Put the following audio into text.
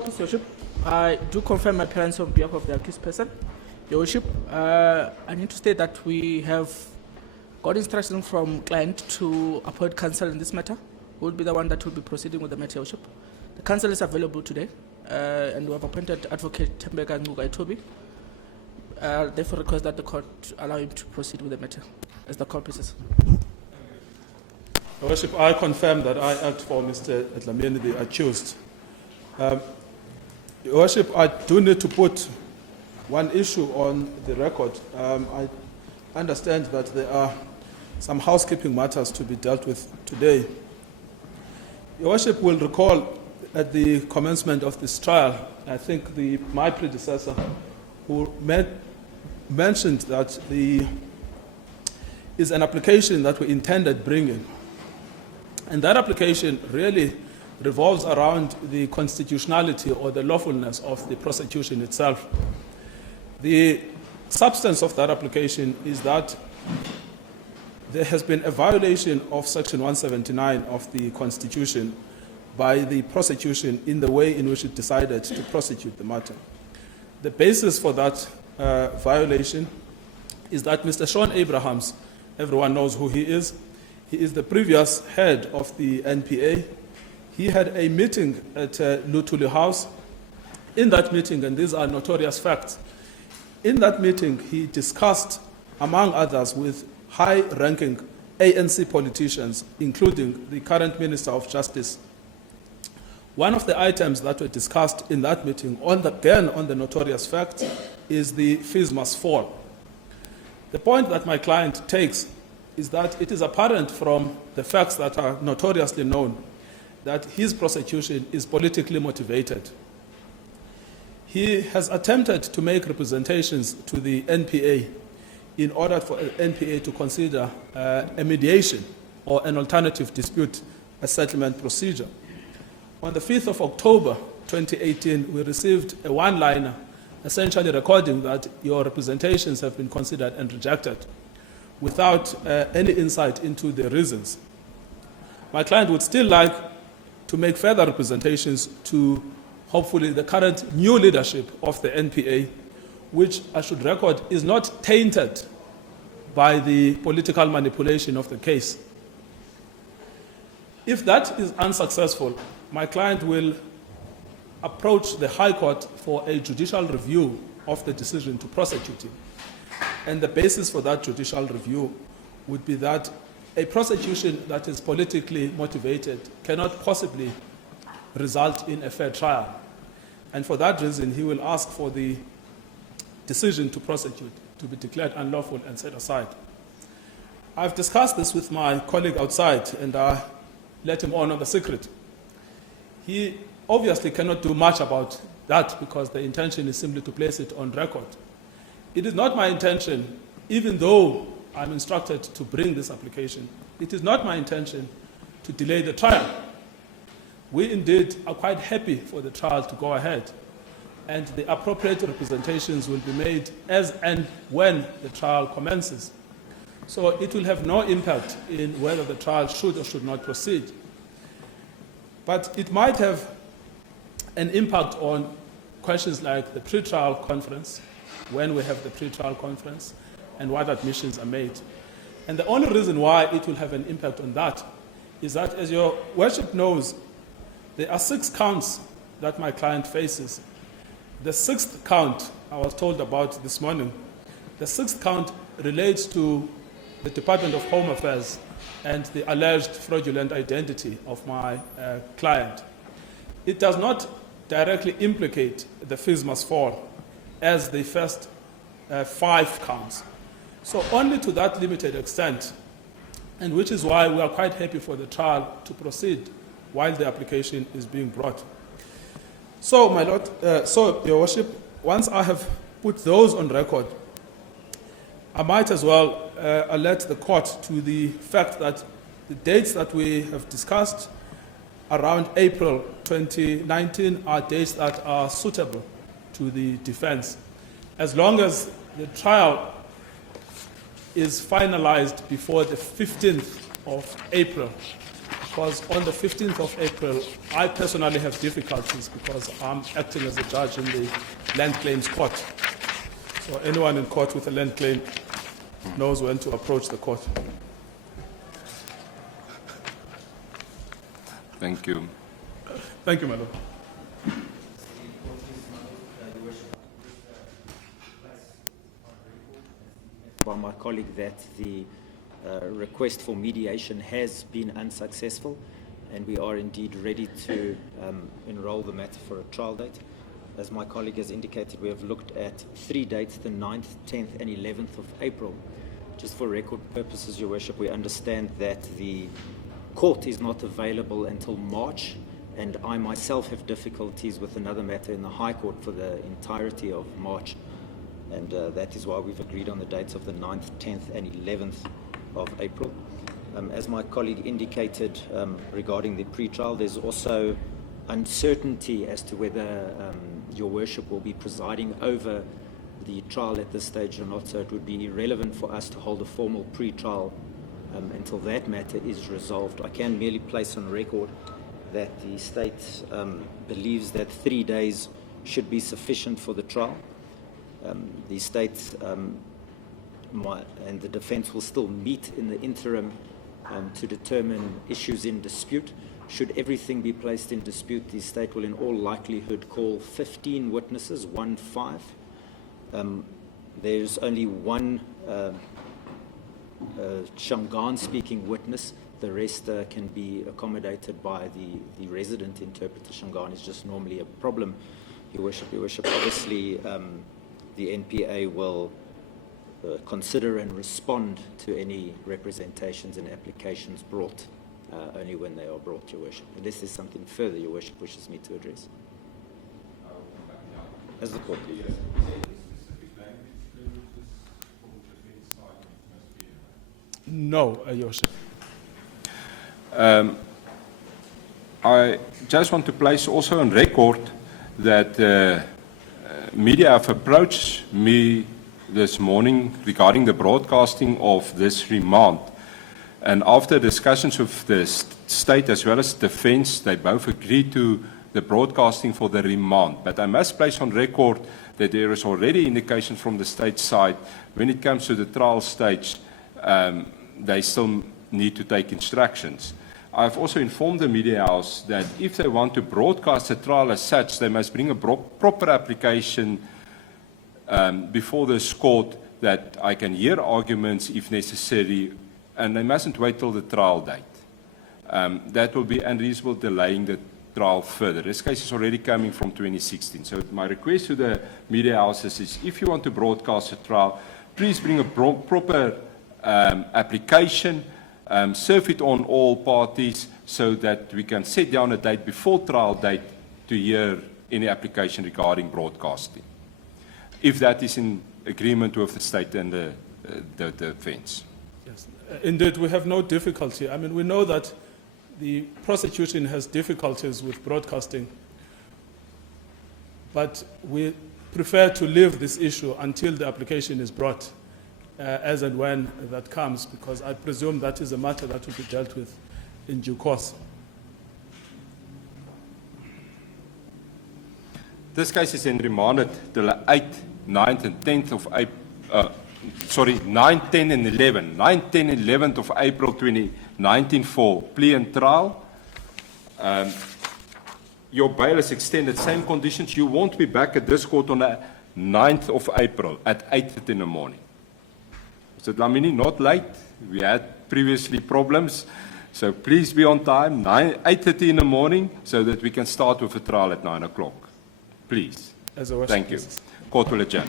Your Worship, I do confirm my appearance on behalf of the accused person. Your Worship, I need to state that we have got instruction from client to appoint counsel in this matter. Who will be the one that will be proceeding with the matter, Your Worship. The counsel is available today, and we have appointed Advocate Tembeka Ngugaitobi. Therefore, request that the court allow him to proceed with the matter as the court pleases. Your Worship, I confirm that I act for Mr. Dlamini, the accused. Your Worship, I do need to put one issue on the record. I understand that there are some housekeeping matters to be dealt with today. Your Worship will recall at the commencement of this trial, I think my predecessor who mentioned that is an application that we intended bringing. And that application really revolves around the constitutionality or the lawfulness of the prosecution itself. The substance of that application is that there has been a violation of Section 179 of the Constitution by the prosecution in the way in which it decided to prosecute the matter. The basis for that violation is that Mr. Sean Abrahams, everyone knows who he is the previous head of the NPA. He had a meeting at Lutuli House. In that meeting, and these are notorious facts, in that meeting he discussed, among others, with high-ranking ANC politicians, including the current Minister of Justice. One of the items that were discussed in that meeting, on the notorious fact, is the fees must fall. The point that my client takes is that it is apparent from the facts that are notoriously known that his prosecution is politically motivated. He has attempted to make representations to the NPA in order for NPA to consider a mediation or an alternative dispute, a settlement procedure. On the 5th of October 2018, we received a one-liner essentially recording that your representations have been considered and rejected without any insight into the reasons. My client would still like to make further representations to hopefully the current new leadership of the NPA, which I should record is not tainted by the political manipulation of the case. If that is unsuccessful, my client will approach the High Court for a judicial review of the decision to prosecute him. And the basis for that judicial review would be that a prosecution that is politically motivated cannot possibly result in a fair trial. And for that reason, he will ask for the decision to prosecute to be declared unlawful and set aside. I've discussed this with my colleague outside, and I let him on the secret. He obviously cannot do much about that because the intention is simply to place it on record. It is not my intention, even though I'm instructed to bring this application, it is not my intention to delay the trial. We indeed are quite happy for the trial to go ahead, and the appropriate representations will be made as and when the trial commences. So it will have no impact in whether the trial should or should not proceed. But it might have an impact on questions like the pre-trial conference, when we have the pre-trial conference, and what admissions are made. And the only reason why it will have an impact on that is that, as your worship knows, there are 6 counts that my client faces. The 6th count I was told about this morning. The 6th count relates to the Department of Home Affairs and the alleged fraudulent identity of my client. It does not directly implicate the fees must fall as the first 5 counts. So only to that limited extent, and which is why we are quite happy for the trial to proceed while the application is being brought. So, my Lord, Your Worship, once I have put those on record, I might as well alert the court to the fact that the dates that we have discussed around April 2019 are dates that are suitable to the defense, as long as the trial is finalized before the 15th of April because on the 15th of April, I personally have difficulties because I'm acting as a judge in the land claims court. So anyone in court with a land claim knows when to approach the court. Thank you. Thank you, my lord. By my colleague that the request for mediation has been unsuccessful, and we are indeed ready to enroll the matter for a trial date. As my colleague has indicated, we have looked at 3 dates, the 9th, 10th and 11th of April. Just for record purposes, Your Worship, we understand that the court is not available until March, and I myself have difficulties with another matter in the High Court for the entirety of March. And that is why we've agreed on the dates of the 9th, 10th and 11th of April. As my colleague indicated regarding the pre-trial, there's also uncertainty as to whether Your Worship will be presiding over the trial at this stage or not, so it would be irrelevant for us to hold a formal pre-trial until that matter is resolved. I can merely place on record that the state believes that 3 days should be sufficient for the trial. The state and the defense will still meet in the interim to determine issues in dispute. Should everything be placed in dispute, the state will in all likelihood call 15 witnesses, 15. There's only one Shangaan-speaking witness. The rest can be accommodated by the resident interpreter. Shangaan is just normally a problem, Your Worship. Your Worship, obviously, the NPA will consider and respond to any representations and applications brought only when they are brought, Your Worship. Unless there's something further Your Worship wishes me to address. As the court. No, Your Worship. I just want to place also on record that media have approached me this morning regarding the broadcasting of this remand. And after discussions with the state as well as defense, they both agreed to the broadcasting for the remand. But I must place on record that there is already indication from the state side when it comes to the trial stage, they still need to take instructions. I've also informed the media house that if they want to broadcast the trial as such, they must bring a proper application before this court that I can hear arguments if necessary, and they mustn't wait till the trial date. That will be unreasonable delaying the trial further. This case is already coming from 2016. So my request to the media houses is if you want to broadcast a trial, please bring a proper application, serve it on all parties so that we can set down a date before trial date to hear any application regarding broadcasting, if that is in agreement with the state and the defense. Yes. Indeed, we have no difficulty. I mean, we know that the prosecution has difficulties with broadcasting, but we prefer to leave this issue until the application is brought, as and when that comes, because I presume that is a matter that will be dealt with in due course. This case is then remanded till the 8th, 9th and 10th of April, 9, 10 and 11. 9, 10 and 11th of April 2019 for plea and trial. Your bail is extended, same conditions. You won't be back at this court on the 9th of April at 8:30 in the morning. Mr. Dlamini, not late. We had previously problems. So please be on time, 8:30 in the morning, so that we can start with a trial at 9 o'clock. Please. As a Thank you. Court will adjourn.